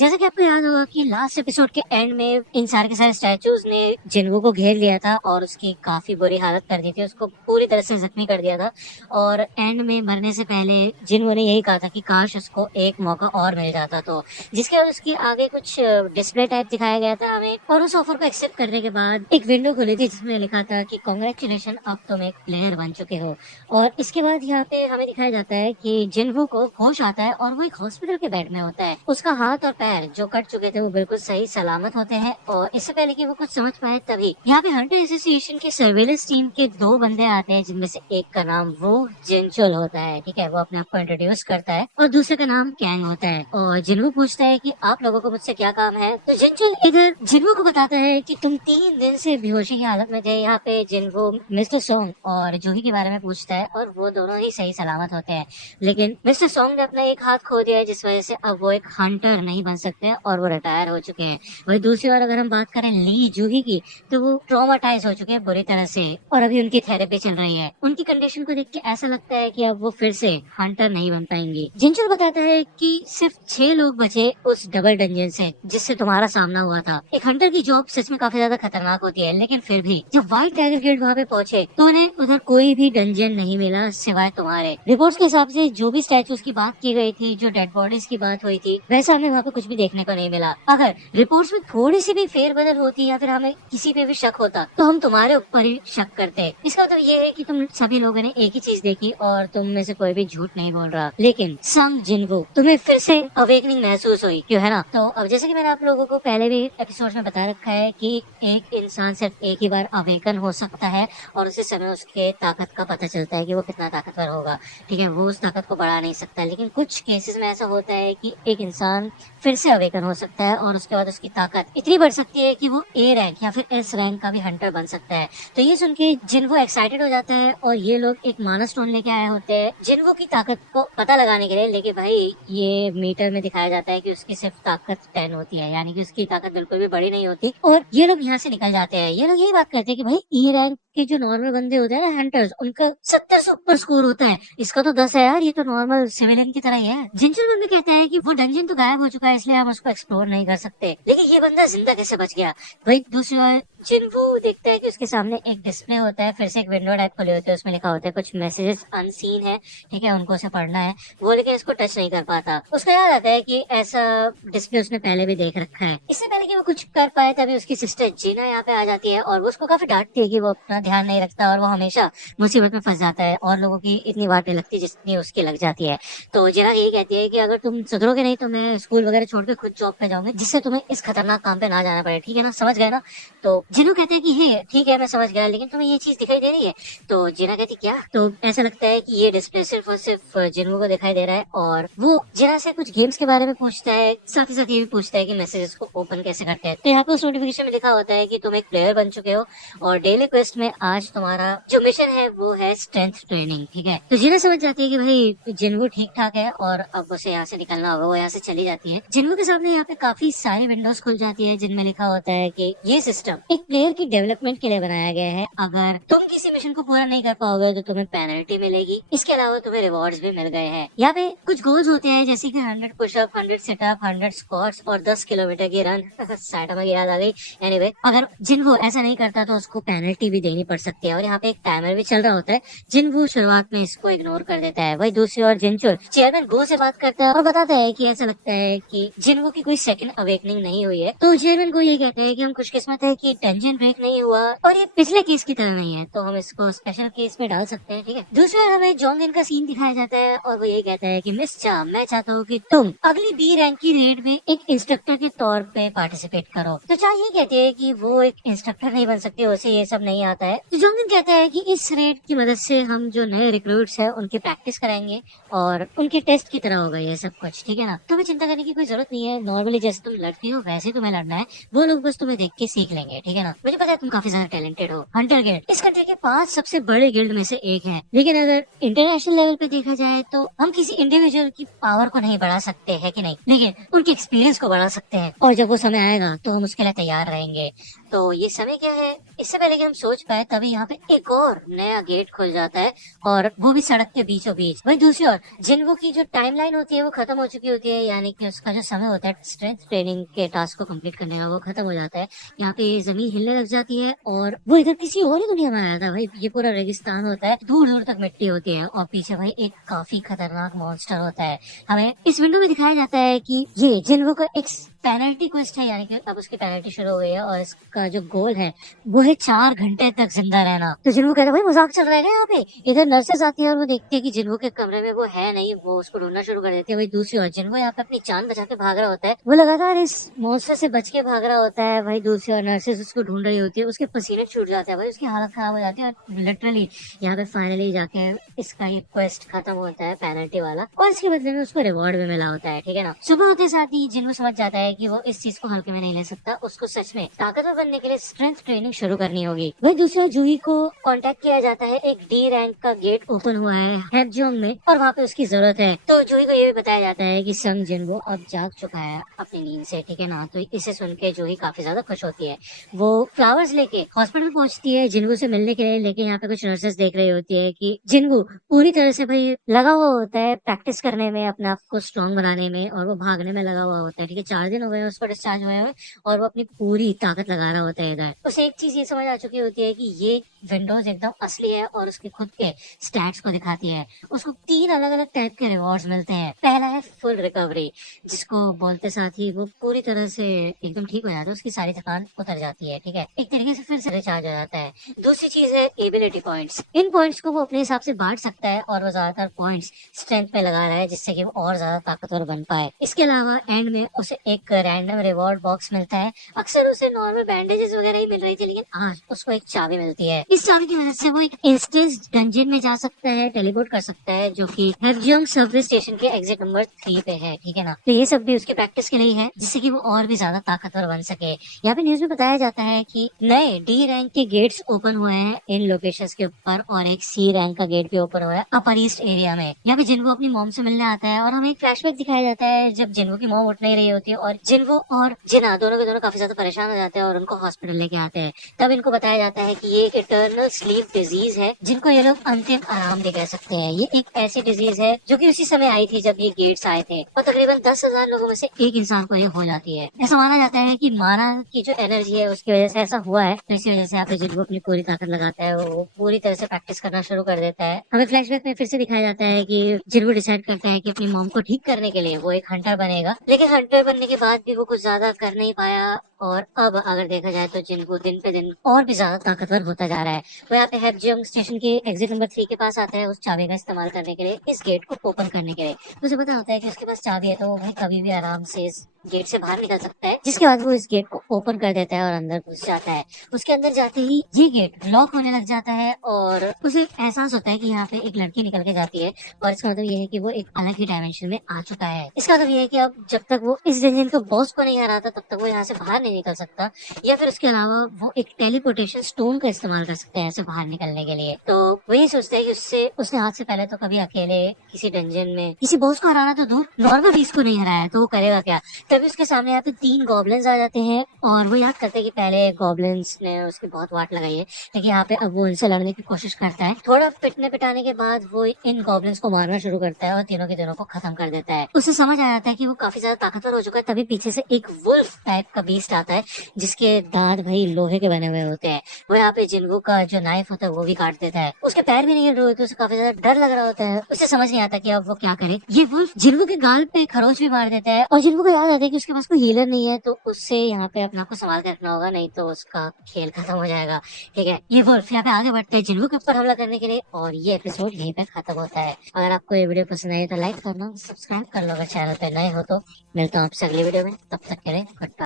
जैसा कि आपको याद होगा कि लास्ट एपिसोड के एंड में इन सारे के सारे स्टैचूज ने जिन्वो को घेर लिया था और उसकी काफी बुरी हालत कर दी थी, उसको पूरी तरह से जख्मी कर दिया था। और एंड में मरने से पहले जिन्वो ने यही कहा था कि काश उसको एक मौका और मिल जाता, तो जिसके बाद उसके आगे कुछ डिस्प्ले टाइप दिखाया गया था हमें, और उस ऑफर को एक्सेप्ट करने के बाद एक विंडो खुली थी जिसमें लिखा था कि कांग्रेचुलेशन, अब तुम एक प्लेयर बन चुके हो। और इसके बाद यहाँ पे हमें दिखाया जाता है कि जिन्वो को होश आता है और वो एक हॉस्पिटल के बेड में होता है। उसका हाथ और पैर जो कट चुके थे वो बिल्कुल सही सलामत होते हैं, और इससे पहले कि वो कुछ समझ पाए तभी यहाँ पे हंटर एसोसिएशन की सर्वेलेंस टीम के दो बंदे आते हैं, जिनमें से एक का नाम वो जिनचुल होता है, ठीक है, वो अपने आप को इंट्रोड्यूस करता है, और दूसरे का नाम कैंग होता है। और जिन्वो पूछता है कि आप लोगों को मुझसे क्या काम है, तो जिनचुल इधर जिन्वो को बताता है कि तुम 3 दिन से बेहोशी की हालत में थे। यहाँ पे जिन्वो मिस्टर सोंग और जूही के बारे में पूछता है, और वो दोनों ही सही सलामत होते हैं। लेकिन मिस्टर सोंग ने अपना एक हाथ खो दिया है, जिस वजह से अब वो एक हंटर नहीं बन सकते और वो रिटायर हो चुके हैं। वही दूसरी बार अगर हम बात करें ली जूही की, तो वो ट्रॉमाटाइज हो चुके हैं बुरी तरह से, और अभी उनकी थेरेपी चल रही है। उनकी कंडीशन को देख के ऐसा लगता है कि अब वो फिर से हंटर नहीं बन पाएंगी। जिंचुल बताता है कि सिर्फ 6 लोग बचे उस डबल डंजन से जिससे तुम्हारा सामना हुआ था। एक हंटर की जॉब सच में काफी ज्यादा खतरनाक होती है, लेकिन फिर भी जब व्हाइट टाइगर गिल्ड वहाँ पे पहुंचे तो उन्हें उधर कोई भी डंजन नहीं मिला सिवाय तुम्हारे। रिपोर्ट्स के हिसाब से जो भी स्टैचूज की बात की गई थी, जो डेड बॉडीज की बात हुई थी, वैसा हमें वहाँ पे कुछ भी देखने को नहीं मिला। अगर रिपोर्ट्स में थोड़ी सी भी फेरबदल होती या फिर हमें किसी पे भी शक होता तो हम तुम्हारे ऊपर ही शक करते। इसका मतलब ये है कि तुम सभी लोगों ने एक ही चीज देखी और तुम में से कोई भी झूठ नहीं बोल रहा। लेकिन सम जिन्वो, तुम्हें फिर से अवेकनिंग महसूस हुई क्यों, है ना? तो अब जैसे कि मैंने आप लोगों को पहले भी एपिसोड में बता रखा है कि एक इंसान सिर्फ एक ही बार अवेकन हो सकता है और उसी समय उसके ताकत का पता चलता है कि वो कितना ताकतवर होगा, ठीक है, वो उस ताकत को बढ़ा नहीं सकता। लेकिन कुछ केसेस में ऐसा होता है कि एक इंसान फिर से अवेकन हो सकता है और उसके बाद उसकी ताकत इतनी बढ़ सकती है कि वो ए रैंक या फिर एस रैंक का भी हंटर बन सकता है। तो ये सुन के जिन्वो एक्साइटेड हो जाता है और ये लोग एक माना स्टोन लेके आए होते हैं जिन्वो की ताकत को पता लगाने के लिए। लेकिन भाई ये मीटर में दिखाया जाता है कि उसकी सिर्फ ताकत 10 होती है, यानी कि उसकी ताकत बिल्कुल भी बड़ी नहीं होती। और ये लोग यहाँ से निकल जाते हैं। ये लोग यही बात करते हैं कि भाई ई रैंक के जो नॉर्मल बंदे होते हैं ना हंटर्स, उनका 70 से ऊपर स्कोर होता है, इसका तो 10 है यार, ये तो नॉर्मल सिविलियन की तरह ही है। जिंचुल भी कहता है कि वो डंजन तो गायब हो चुका है इसलिए हम उसको एक्सप्लोर नहीं कर सकते, लेकिन ये बंदा जिंदा कैसे बच गया। भाई दूसरी बार जिन्वो देखता है कि उसके सामने एक डिस्प्ले होता है, फिर से एक विंडो टाइप खुली होती है, उसमें लिखा होता है कुछ मैसेजेस अनसीन है, ठीक है, उनको उसे पढ़ना है वो, लेकिन इसको टच नहीं कर पाता। उसको याद आता है कि ऐसा डिस्प्ले उसने पहले भी देख रखा है। इससे पहले कि वो कुछ कर पाए तभी उसकी सिस्टर जीना यहाँ पे आ जाती है और वो उसको काफी डांटती है कि वो अपना ध्यान नहीं रखता और वो हमेशा मुसीबत में फंस जाता है और लोगों की इतनी बात नहीं लगती जितनी उसकी लग जाती है। तो जीना यही कहती है कि अगर तुम सुधरोगे नहीं तो मैं स्कूल वगैरह छोड़ के खुद जॉब पे जाऊंगी, जिससे तुम्हें इस खतरनाक काम पे ना जाना पड़े, ठीक है ना, समझ गए ना? तो जिन्नू कहते हैं कि ये ठीक है मैं समझ गया, लेकिन तुम्हें ये चीज दिखाई दे रही है? तो जीना कहती क्या? तो ऐसा लगता है कि ये डिस्प्ले सिर्फ और सिर्फ जिन्नू को दिखाई दे रहा है और वो जीना से कुछ गेम्स के बारे में पूछता है, साथ ही साथ ये भी पूछता है कि मैसेजेस को ओपन कैसे करते हैं। तो यहाँ पे उस नोटिफिकेशन में लिखा होता है कि तुम एक प्लेयर बन चुके हो और डेली क्वेस्ट में आज तुम्हारा जो मिशन है वो है स्ट्रेंथ ट्रेनिंग, ठीक है। तो जीना समझ जाती है कि भाई जिन्नू ठीक ठाक है और अब उसे यहाँ से निकलना होगा। वो यहाँ से चली जाती है। जिन्नू के सामने यहाँ पे काफी सारी विंडोज खुल जाती है जिनमें लिखा होता है कि ये सिस्टम एक प्लेयर की डेवलपमेंट के लिए बनाया गया है, अगर तुम किसी मिशन को पूरा नहीं कर पाओगे तो तुम्हें पेनल्टी मिलेगी, इसके अलावा तुम्हें रिवॉर्ड्स भी मिल गए हैं। यहाँ पे कुछ गोल्स होते हैं जैसे कि 100 पुशअप, 100 सिटअप, 100 स्क्वाट्स और 10 किलोमीटर की रन। साइटमा की याद आ गई। एनीवे, अगर जिन्वो ऐसा नहीं करता तो उसको पेनल्टी भी देनी पड़ सकती है और यहाँ पे एक टाइमर भी चल रहा होता है। जिन्वो शुरुआत में इसको इग्नोर कर देता है। वही दूसरी ओर जिनचुल चेयरमैन गो से बात करता है और बताता है कि ऐसा लगता है कि जिन्वो की कोई सेकंड अवेकनिंग नहीं हुई है। तो चेयरमैन को ये कहते हैं कि हम खुशकिस्मत है कि डंजन ब्रेक नहीं हुआ और ये पिछले केस की तरह नहीं है, तो हम इसको स्पेशल केस में डाल सकते हैं, ठीक है। दूसरी ओर हमें जोंगिन का सीन दिखाया जाता है और वो ये कहता है कि मिस चा, मैं चाहता हूँ कि तुम अगली बी रैंक की रेड में एक इंस्ट्रक्टर के तौर पे पार्टिसिपेट करो। तो चा ये कहती है कि वो एक इंस्ट्रक्टर नहीं बन सकती, उसे ये सब नहीं आता है। तो जोंगिन कहता है कि इस रेड की मदद से हम जो नए रिक्रूट्स है उनकी प्रैक्टिस कराएंगे और उनके टेस्ट की तरह होगा ये सब कुछ, ठीक है ना। तुम्हें चिंता करने की कोई जरूरत नहीं है, नॉर्मली जैसे तुम लड़ती हो वैसे तुम्हें लड़ना है, वो लोग बस तुम्हें देख के सीख लेंगे, ठीक है ना। मुझे पता है तुम काफी ज्यादा टैलेंटेड हो। हंटर गिल्ड इस कंट्री के 5 सबसे बड़े गिल्ड में से एक है, लेकिन अगर इंटरनेशनल लेवल पे देखा जाए तो हम किसी इंडिविजुअल की पावर को नहीं बढ़ा सकते है कि नहीं, लेकिन उनके एक्सपीरियंस को बढ़ा सकते हैं और जब वो समय आएगा तो हम उसके लिए तैयार रहेंगे। तो ये समय क्या है, इससे पहले कि हम सोच पाए तभी यहाँ पे एक और नया गेट खुल जाता है, और वो भी सड़क के बीचों बीच। वही दूसरी ओर जिन्वो की जो टाइमलाइन होती है वो खत्म हो चुकी होती है, यानी कि उसका जो समय होता है स्ट्रेंथ ट्रेनिंग के टास्क को कंप्लीट करने का वो खत्म हो जाता है। यहाँ पे जमीन हिलने लग जाती है और वो इधर किसी और ही दुनिया में आया था भाई। ये पूरा रेगिस्तान होता है, दूर दूर तक मिट्टी होती है और पीछे भाई एक काफी खतरनाक मॉन्स्टर होता है। हमें इस विंडो में दिखाया जाता है कि ये जिन्वो का एक पेनल्टी क्वेस्ट है, यानी कि अब उसकी पेनल्टी शुरू हो गई है और इसका जो गोल है वो है 4 घंटे तक जिंदा रहना। तो जिन्वो कहता है भाई मजाक चल रहा है यहाँ पे। इधर नर्सेस आती है और वो देखती है कि जिन्वो के कमरे में वो है नहीं, वो उसको ढूंढना शुरू कर देती है। वही दूसरी ओर जिन्वो यहाँ पे अपनी जान बचा के भाग रहा होता है, वो लगातार इस मॉन्स्टर से बच के भाग रहा होता है। वही दूसरी ओर नर्सेस उसको ढूंढ रही होती है, उसके पसीने छूट जाते हैं भाई, उसकी हालत खराब हो जाती है और लिटरली यहाँ पे फाइनली जाके इसका ये क्वेस्ट खत्म होता है पेनल्टी वाला, और इसके बदले में उसको रिवॉर्ड भी मिला होता है, ठीक है ना। सुबह होते साथ ही जिन्वो समझ जाता है कि वो इस चीज को हल्के में नहीं ले सकता, उसको सच में ताकतवर बनने के लिए स्ट्रेंथ ट्रेनिंग शुरू करनी होगी। वही दूसरा जूही को कांटेक्ट किया जाता है, एक डी रैंक का गेट ओपन हुआ है हैपजोंग में और वहाँ पे उसकी जरूरत है। तो जूही को ये भी बताया जाता है कि संग जिन्वो अब जाग चुका है अपनी नींद से, ठीक है ना। तो इसे सुन के जूही काफी ज्यादा खुश होती है। वो फ्लावर्स लेके हॉस्पिटल पहुंचती है जिन्वो से मिलने के लिए, लेकिन यहाँ पे कुछ नर्सेस देख रही होती है कि जिन्वो पूरी तरह से भाई लगा हुआ होता है प्रैक्टिस करने में, अपने आप को स्ट्रॉन्ग बनाने में, और वो भागने में लगा हुआ होता है, ठीक है। 4 दिन हो गए उसको डिस्चार्ज हुए हुए और वो अपनी पूरी ताकत लगा रहा होता है इधर। उसे एक चीज ये समझ आ चुकी होती है कि ये विंडोज एकदम असली है और उसके खुद के स्टैट्स को दिखाती है। उसको 3 अलग अलग टाइप के रिवॉर्ड्स मिलते हैं। पहला है फुल रिकवरी, जिसको बोलते साथ ही वो पूरी तरह से एकदम ठीक हो जाता है, उसकी सारी थकान उतर जाती है, ठीक है, एक तरीके से फिर से रिचार्ज हो जाता है। दूसरी चीज है एबिलिटी पॉइंट्स। इन पॉइंट्स को वो अपने हिसाब से बांट सकता है और वो ज्यादातर पॉइंट्स स्ट्रेंथ पे लगा रहा है, जिससे कि वो और ज्यादा ताकतवर बन पाए। इसके अलावा एंड में उसे एक रैंडम रिवॉर्ड बॉक्स मिलता है। अक्सर उसे नॉर्मल बैंडेजेस वगैरह ही मिल रही थी, लेकिन आज उसको एक चाबी मिलती है। इस चाबी की मदद से वो एक इंस्टेंस डंजन में जा सकता है, टेलीपोर्ट कर सकता है, जो कि हैपजोंग सबवे स्टेशन के एग्जिट नंबर 3 पे है, ठीक है ना। तो ये सब भी उसके प्रैक्टिस के लिए है, जिससे कि वो और भी ज्यादा ताकतवर बन सके। यहाँ पे न्यूज में बताया जाता है कि नए डी रैंक के गेट्स ओपन हुए हैं इन लोकेशंस के ऊपर, और एक सी रैंक का गेट भी ओपन हुआ है अपर ईस्ट एरिया में। यहाँ पे जिन्वो अपनी मॉम से मिलने आता है और हमें एक फ्लैशबैक दिखाया जाता है जब जिन्वो की मॉम उठ नहीं रही होती है और जिन्वो और जिना दोनों के दोनों काफी ज्यादा परेशान हो जाते हैं और उनको हॉस्पिटल लेके आते हैं। तब इनको बताया जाता है कि ये एक इटर्नल स्लीप डिजीज है, जिनको ये लोग अंतिम आराम भी कह सकते हैं। ये एक ऐसी डिजीज है जो कि उसी समय आई थी जब ये गेट्स आए थे, और तकरीबन 10,000 लोगों में से एक इंसान को ये हो जाती है। ऐसा माना जाता है कि माना की जो एनर्जी है उसकी वजह से ऐसा हुआ है, तो इसी वजह से आप जिनको अपनी पूरी ताकत लगाता है वो पूरी तरह से प्रैक्टिस करना शुरू कर देता है। हमें फ्लैशबैक में फिर से दिखाया जाता है कि जिनको डिसाइड करता है कि अपनी मॉम को ठीक करने के लिए वो एक हंटर बनेगा, लेकिन हंटर बनने के बाद भी वो कुछ ज्यादा कर नहीं पाया, और अब अगर देखा जाए तो जिनको दिन पे दिन और भी ज्यादा ताकतवर होता जा रहा है। वो यहाँ पे हैपजोंग स्टेशन के एग्जिट नंबर 3 के पास आता है उस चाबी का इस्तेमाल करने के लिए, इस गेट को ओपन करने के लिए। तो उसे पता होता है कि उसके पास चाबी है, तो वो भाई कभी भी आराम से इस गेट से बाहर निकल सकता है, जिसके बाद वो इस गेट को ओपन कर देता है और अंदर घुस जाता है। उसके अंदर जाते ही ये गेट लॉक होने लग जाता है और उसे एहसास होता है कि यहाँ पे एक लड़की निकल के जाती है, और इसका मतलब ये है कि वो एक अलग ही डायमेंशन में आ चुका है। इसका मतलब ये है कि अब जब तक वो इस डंजन के बॉस को नहीं हराता तब तक वो यहाँ से बाहर नहीं निकल सकता, या फिर उसके अलावा वो एक टेलीपोर्टेशन स्टोन का इस्तेमाल कर सकते हैं ऐसे बाहर निकलने के लिए। तो वही सोचते हैं कि उसने आज से पहले तो कभी अकेले किसी डंजन में किसी बॉस को हराना तो दूर, नॉर्मल बीस को नहीं हराया, तो वो करेगा क्या। तभी उसके सामने यहाँ पे 3 गॉब्लिन्स आ जाते हैं और वो याद करते हैं कि पहले गॉब्लिन्स ने उसकी बहुत वाट लगाई है, लेकिन यहाँ पे अब वो उनसे लड़ने की कोशिश करता है। थोड़ा पिटने पिटाने के बाद वो इन गॉब्लिन्स को मारना शुरू करता है और तीनों के तीनों को खत्म कर देता है। उसे समझ आ जाता है कि वो काफी ज्यादा ताकतवर हो चुका है। तभी पीछे से एक वुल्फ टाइप का बीस्ट आता है, जिसके दांत भाई लोहे के बने हुए होते हैं। वो यहाँ पे जिन्वो का जो नाइफ होता है वो भी काट देता है। उसके पैर भी नहीं हिल रहे होते, उसे काफी ज्यादा डर लग रहा होता है। उसे समझ नहीं आता कि अब वो क्या करे। ये वुल्फ जिन्वो के गाल पे खरोच भी मार देता है और जिन्वो को याद आता है कि उसके पास कोई हीलर नहीं है, तो उससे यहाँ पे अपने आप को संभाल के रखना होगा, नहीं तो उसका खेल खत्म हो जाएगा, ठीक है। ये वुल्फ यहाँ पे आगे बढ़ते हैं जिन्वो के ऊपर हमला करने के लिए, और ये एपिसोड यहीं पे खत्म होता है। अगर आपको ये वीडियो पसंद आई तो लाइक करना, सब्सक्राइब कर लो अगर चैनल पे नए हो तो। मिलता हूँ आपसे अगली वीडियो में, तब तक के लिए गुड बाय।